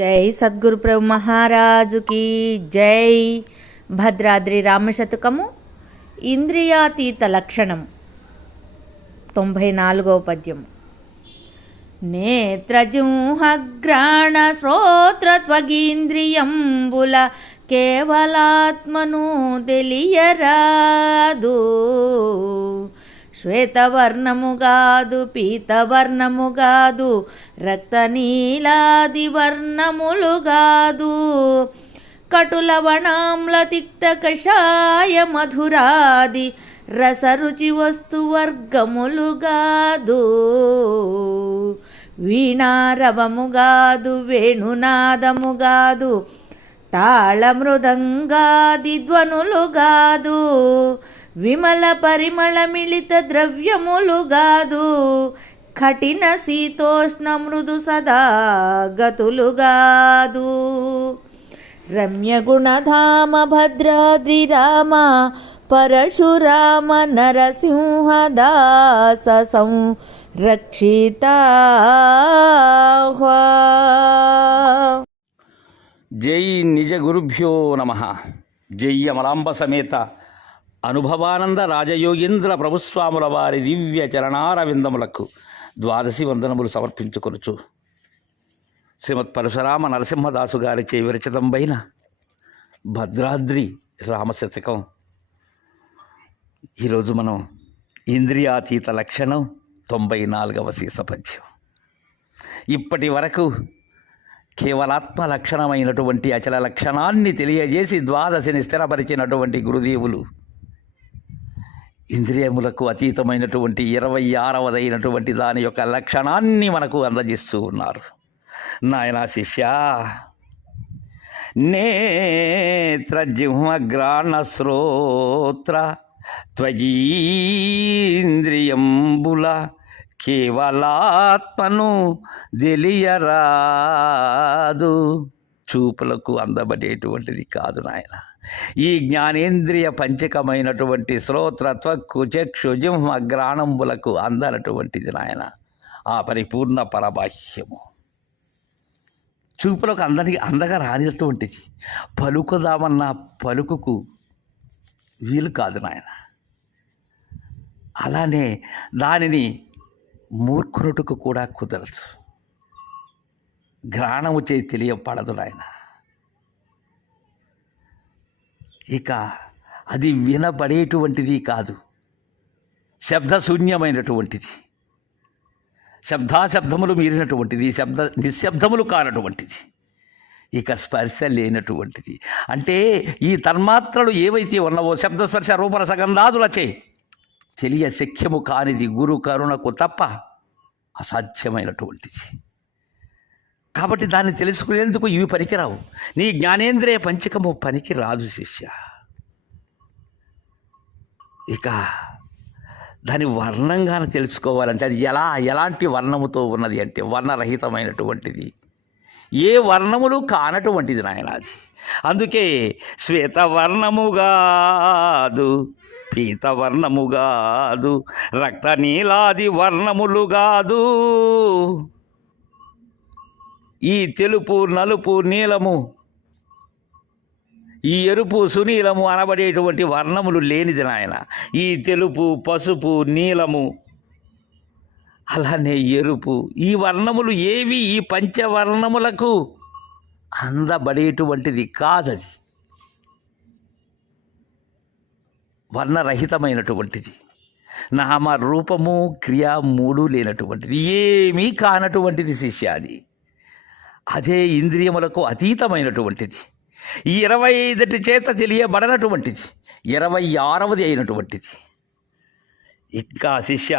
జై సద్గురు ప్రభు మహారాజుకి జై. భద్రాద్రి రామశతకము ఇంద్రియాతీత లక్షణం 94వ పద్యము. నేత్రజింహగ్రాణ శ్రోత్రత్వగీంద్రియంబుల కేవలాత్మను తెలియరాదు. శ్వేతవర్ణముగాదు పీతవర్ణముగాదు రక్తనీలాది వర్ణములుగాదు. కటులవణామ్ల తిక్త కషాయ మధురాది రసరుచి వస్తువర్గములుగాదు. వీణారవముగాదు వేణునాదముగాదు తాళమృదంగాది ధ్వనులుగాదు. విమల పరిమళ మిళిత ద్రవ్యములుగాదు. కఠిన శీతోష్ణ మృదు సదా గతులుగాదు. రమ్య గుణధామ భద్రాద్రి రామ పరశురామ నరసింహదాస సంరక్షిత. జై నిజ గురుభ్యో నమః. జై అమలాంబ సమేత అనుభవానంద రాజయోగీంద్ర ప్రభుస్వాముల వారి దివ్య చరణారవిందములకు ద్వాదశి వందనములు సమర్పించుకొనుచు శ్రీమత్ పరశురామ నరసింహదాసు గారిచే విరచితంబైన భద్రాద్రి రామశతకం. ఈరోజు మనం ఇంద్రియాతీత లక్షణం 94వ శీర్ష పద్యం. ఇప్పటి వరకు కేవలాత్మ లక్షణమైనటువంటి అచల లక్షణాన్ని తెలియజేసి ద్వాదశిని స్థిరపరిచినటువంటి గురుదేవులు ఇంద్రియములకు అతీతమైనటువంటి 26వదైనటువంటి దాని యొక్క లక్షణాన్ని మనకు అందజేస్తూ ఉన్నారు. నాయనా శిష్య, నేత్ర జిహ్వగ్రాణ శ్రోత్ర త్వగీంద్రియంబుల కేవలాత్మను తెలియరాదు. చూపులకు అందబడేటువంటిది కాదు నాయన. ఈ జ్ఞానేంద్రియ పంచకమైనటువంటి శ్రోత్ర త్వక్కు చక్షు జిహ్వ గ్రాణంబులకు అందనటువంటిది నాయన ఆ పరిపూర్ణ పరబాహ్యము. చూపులకు అందగా రానిటువంటిది. పలుకుదామన్న పలుకుకు వీలు కాదు నాయన. అలానే దానిని మూర్ఖునుటకు కూడా కుదరదు. ఘ్రాణము చే తెలియపడదు నాయన. ఇక అది వినబడేటువంటిది కాదు, శబ్దశూన్యమైనటువంటిది, శబ్దాశబ్దములు మీరినటువంటిది, నిశ్శబ్దములు కానటువంటిది, ఇక స్పర్శ లేనటువంటిది. అంటే ఈ తన్మాత్రలు ఏవైతే ఉన్నావో శబ్దస్పర్శ రూపరసగంధాదులచే తెలియ శక్యము కానిది గురు కరుణకు తప్ప అసాధ్యమైనటువంటిది. కాబట్టి దాన్ని తెలుసుకునేందుకు ఇవి పనికిరావు. నీ జ్ఞానేంద్రియ పంచకము పనికి రాదు శిష్య. ఇక దాని వర్ణంగానే తెలుసుకోవాలంటే అది ఎలాంటి వర్ణముతో ఉన్నది అంటే వర్ణరహితమైనటువంటిది, ఏ వర్ణములు కానటువంటిది నాయన అది. అందుకే శ్వేతవర్ణముగాదు పీతవర్ణముగాదు రక్తనీలాది వర్ణములుగాదు. ఈ తెలుపు నలుపు నీలము ఈ ఎరుపు సునీలము అనబడేటువంటి వర్ణములు లేనిది నాయన. ఈ తెలుపు పసుపు నీలము అలానే ఎరుపు ఈ వర్ణములు ఏవి ఈ పంచవర్ణములకు అందబడేటువంటిది కాదది. వర్ణరహితమైనటువంటిది, నామ రూపము క్రియ మూడు లేనటువంటిది, ఏమీ కానటువంటిది శిష్య అది. అదే ఇంద్రియములకు అతీతమైనటువంటిది, 25 చేత తెలియబడనటువంటిది, 26వది అయినటువంటిది. ఇంకా శిష్య,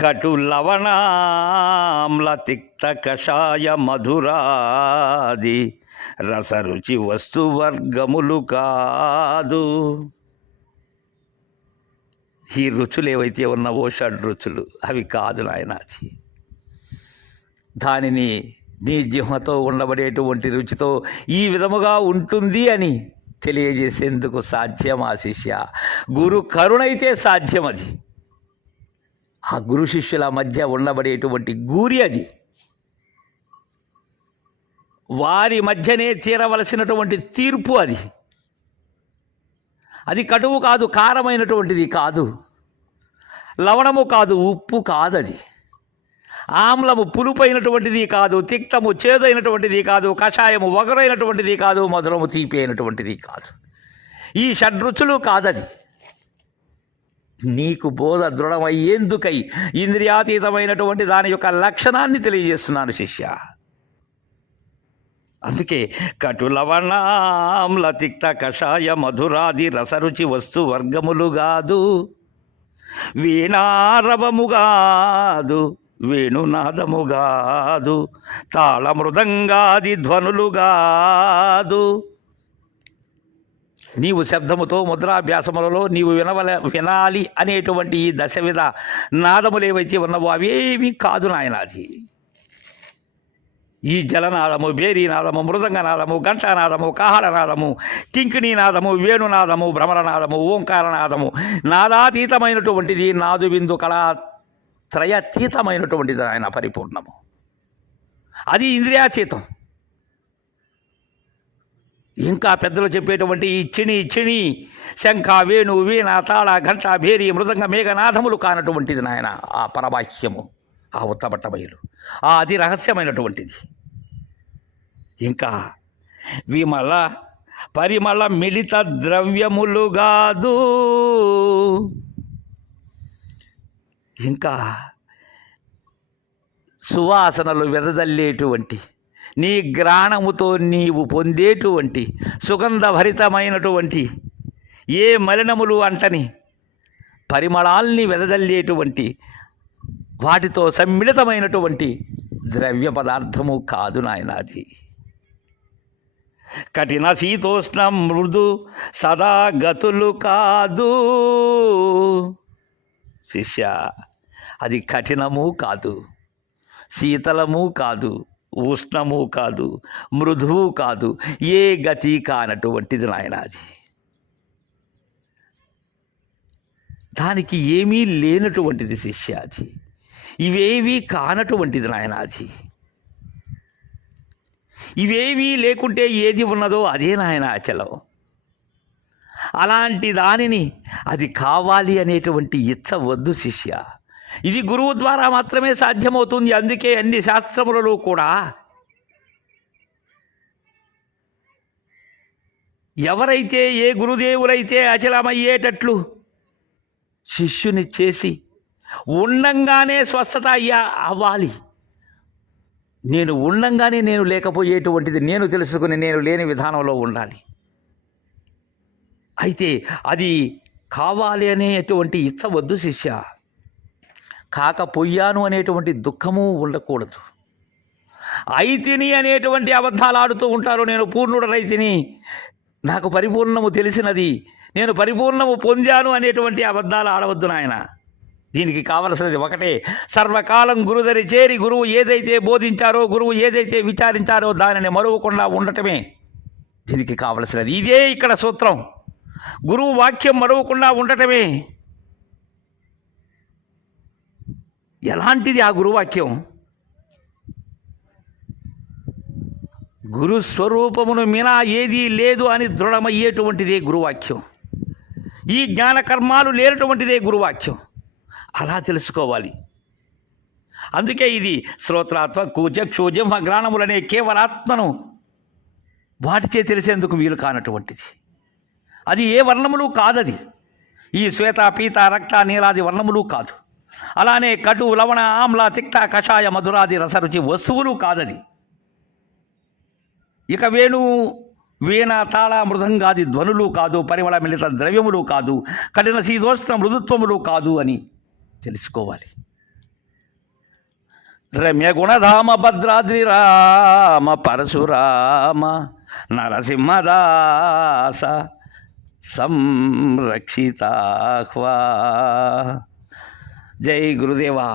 కటు లవణామ్ల తిక్త కషాయ మధురాది రసరుచి వస్తువర్గములు కాదు. ఈ రుచులు ఏవైతే ఉన్నావో షడ్రుచులు అవి కాదు నాయన. దానిని నీ జిహ్వతో ఉండబడేటువంటి రుచితో ఈ విధముగా ఉంటుంది అని తెలియజేసేందుకు సాధ్యమా శిష్య? గురు కరుణైతే సాధ్యం అది. ఆ గురు శిష్యుల మధ్య ఉండబడేటువంటి గూరి అది. వారి మధ్యనే తీరవలసినటువంటి తీర్పు అది. అది కటువు కాదు, కారమైనటువంటిది కాదు, లవణము కాదు, ఉప్పు కాదది, ఆమ్లము పులుపైనటువంటిది కాదు, తిక్తము చేదైనటువంటిది కాదు, కషాయము వగరైనటువంటిది కాదు, మధురము తీపి అయినటువంటిది కాదు. ఈ షడ్రుచులు కాదది. నీకు బోధ దృఢమయ్యేందుకై ఇంద్రియాతీతమైనటువంటి దాని యొక్క లక్షణాన్ని తెలియజేస్తున్నాను శిష్య. అందుకే కటులవణామ్ల తిక్త కషాయ మధురాది రసరుచి వస్తు వర్గములుగాదు, వీణారవముగాదు, వేణునాదముగాదు, తాళమృదంగాది ధ్వనులుగాదు. నీవు శబ్దముతో ముద్రాభ్యాసములలో నీవు వినాలి అనేటువంటి ఈ దశవిధ నాదములు ఏవైతే ఉన్నవో అవేవి కాదు నాయనాది. ఈ జలనాదము, బేరీనాదము, మృదంగనాదము, ఘంటానాదము, కాహళనాదము, కింకిణీనాదము, వేణునాదము, భ్రమరనాదము, ఓంకారనాదము నాదాతీతమైనటువంటిది, నాదు బిందు కళా త్రయతీతమైనటువంటిది ఆయన పరిపూర్ణము. అది ఇంద్రియాతీతం. ఇంకా పెద్దలు చెప్పేటువంటి ఈ చిణి శంఖ, వేణు, వీణ, తాళ, ఘంట, భేరి, మృదంగ, మేఘనాథములు కానటువంటిది నాయన ఆ పరవాక్యము, ఆ ఉత్తమట్టబయలు, ఆ అతి రహస్యమైనటువంటిది. ఇంకా విమల పరిమళ మిళిత ద్రవ్యములుగాదు, ఇంకా సువాసనలు వెదజల్లేటువంటి, నీ గ్రాణముతో నీవు పొందేటువంటి సుగంధభరితమైనటువంటి, ఏ మలినములు అంటని పరిమళాల్ని వెదజల్లేటువంటి, వాటితో సమ్మిళితమైనటువంటి ద్రవ్య పదార్థము కాదు నాయనాది. కఠిన శీతోష్ణ మృదు సదా గతులు కాదు శిష్య. అది కఠినము కాదు, శీతలము కాదు, ఉష్ణము కాదు, మృదువు కాదు, ఏ గతి కానటువంటిది నాయనాది. దానికి ఏమీ లేనటువంటిది శిష్య. అది ఇవేవీ కానటువంటిది నాయనాది. ఇవేవీ లేకుంటే ఏది ఉన్నదో అదే నాయన అచలం. అలాంటి దానిని అది కావాలి అనేటువంటి ఇచ్చ వద్దు శిష్య. ఇది గురువు ద్వారా మాత్రమే సాధ్యమవుతుంది. అందుకే అన్ని శాస్త్రములలో కూడా ఎవరైతే, ఏ గురుదేవులైతే అచలమయ్యేటట్లు శిష్యుని చేసి ఉండంగానే స్వస్థత అవ్వాలి. నేను ఉండంగానే నేను లేకపోయేటువంటిది నేను తెలుసుకుని నేను లేని విధానంలో ఉండాలి. అయితే అది కావాలి అనేటువంటి ఇచ్చ వద్దు శిష్య. కాకపోయాను అనేటువంటి దుఃఖము ఉండకూడదు. అయితిని అనేటువంటి అబద్ధాలు ఆడుతూ ఉంటారు. నేను పూర్ణుడనైతిని, నాకు పరిపూర్ణము తెలిసినది, నేను పరిపూర్ణము పొందాను అనేటువంటి అబద్ధాలు ఆడవద్దు నాయన. దీనికి కావలసినది ఒకటే, సర్వకాలం గురుదరి చేరి గురువు ఏదైతే బోధించారో, గురువు ఏదైతే విచారించారో దానిని మరువకుండా ఉండటమే దీనికి కావలసినది. ఇదే ఇక్కడ సూత్రం. గురువు వాక్యం మరువకుండా ఉండటమే. ఎలాంటిది ఆ గురువాక్యం? గురుస్వరూపమును మినా ఏదీ లేదు అని దృఢమయ్యేటువంటిదే గురువాక్యం. ఈ జ్ఞానకర్మాలు లేనటువంటిదే గురువాక్యం. అలా తెలుసుకోవాలి. అందుకే ఇది శ్రోత్రాత్మ కూచక్షోజం గ్రాణములనే కేవలాత్మను వాటిచే తెలిసేందుకు వీలు కానటువంటిది. అది ఏ వర్ణములు కాదది. ఈ శ్వేత, పీత, రక్త, నీలాది వర్ణములు కాదు. అలానే కటు, లవణ, ఆమ్ల, తిక్త, కషాయ, మధురాది రసరుచి వస్తువులు కాదది. ఇక వేణు, వీణ, తాళ, మృదంగాది ధ్వనులు కాదు, పరిమళ మిళిత ద్రవ్యములు కాదు, కఠిన శీతోష్ణ మృదుత్వములు కాదు అని తెలుసుకోవాలి. రమ్య గుణధామ భద్రాద్రి రామ పరశురామ నరసింహదాస సంరక్షితాహ్వా. జై గురుదేవా.